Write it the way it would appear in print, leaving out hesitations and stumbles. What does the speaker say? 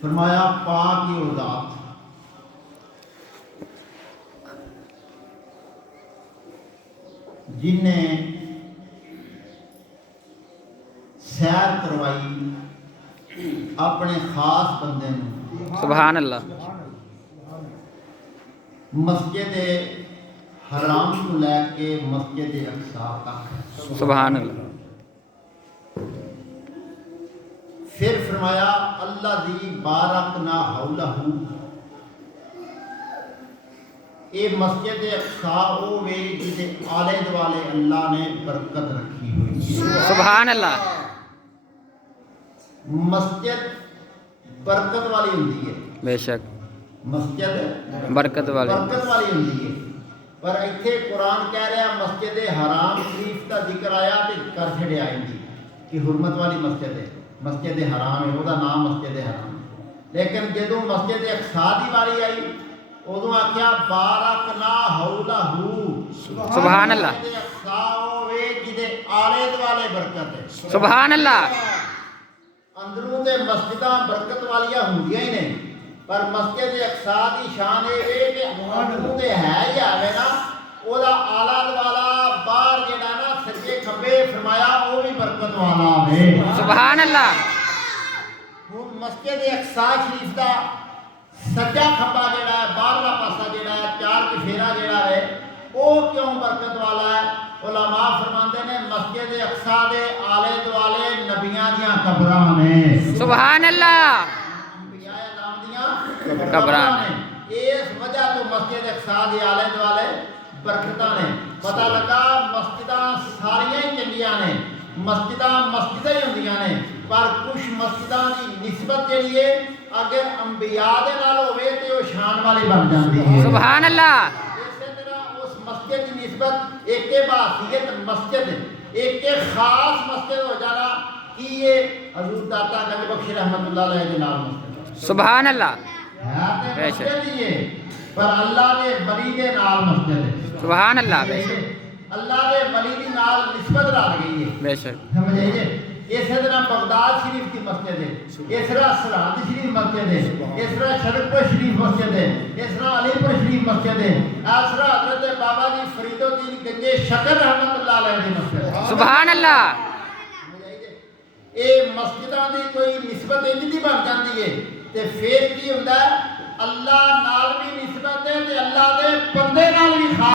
فرمایا پاک ہی وہ ذات جن نے سیر کروائی اپنے خاص بندے نے سبحان اللہ مسجد حرام کو لے کے مسجد اقصی تک سبحان اللہ پھر فرمایا اللہ دی بارکنا حولہ اے مسجد اقصی او وے جسے آلے دوالے اللہ نے برکت رکھی ہوئی ہے سبحان اللہ مسجد برکت والی ہوتی ہے بے شک مسجد برکت والے برکت والی ہوتی ہے پر ایتھے قرآن کہہ رہا مسجد حرام شریف کا ذکر آیا تو کر چھڑے آئیں گی کہ حرمت والی مسجد ہے مسجد حرام ہے وہ نام مسجد حرام ہے لیکن جدوں مسجد اقصی دی واری آئی ادوں آخیا بارکنا حولہ سبحان اللہ مسجد اقصی ہوے جدے آلے دوالے برکت ہے سبحان اللہ اندروں تے مسجداں برکت والیاں ہوندیاں ہی نے پر مسجد اقصی دی شان اے کہ اندروں تے ہے ہی آوے نا او دا آلا دوالا باہر جڑا نا سجے کھبے فرمایا او بھی برکت والا ہے سبحان اللہ ہن مسجد اقصی شریف دا سجا کھبا جڑا ہے باہرلا پاسا جڑا ہے چار چفیرا جڑا ہے او کیوں برکت والا ہے علماء فرماندے نے مسجد اقصی دے آلے دوالے نبیاں دیاں قبراں نے سبحان اللہ انبیاء اعظام دیاں قبراں نے اس وجہ تو مسجد اقصی دے آلے دوالے برکتاں نے پتہ لگا مسجداں ساریاں ہی چنگیاں نے مسجداں مسجداں ہی ہوندیاں نے پر کچھ مسجداں دی نسبت جڑی ہے اگر انبیاء دے نال ہوے تے او شان والی بن جاندی ہے سبحان اللہ اسی طرح اس مسجد کی نسبت ایک کے باحثیت مسجد ایک کے خاص مسجد ہو جانا کہ یہ حضور داتا گنج بخش رحمت اللہ علیہ کے نام مسجد سبحان اللہ ہے تے مسجد ہی ہے پر اللہ دے ولی دے نال مسجد ہے سبحان اللہ بے شک اللہ دے ولی دی نال نسبت رل گئی ہے بے شک سمجھے جی اسی طرح بغداد شریف کی مسجد ہے اس طرح سرحد شریف مسجد ہے اس طرح شرقپور شریف مسجد ہے اس طرح علی پور شریف مسجد ہے اس طرح حضرت بابا جی فرید الدین گنجے شکر رحمت اللہ علیہ کی مسجد ہے سبحان اللہ اے مسجداں دی کوئی نسبت انج دی بن جاندی ہے تے پھر کی ہوندا ہے اللہ نال بھی نسبت ہے تے اللہ دے بندے نال بھی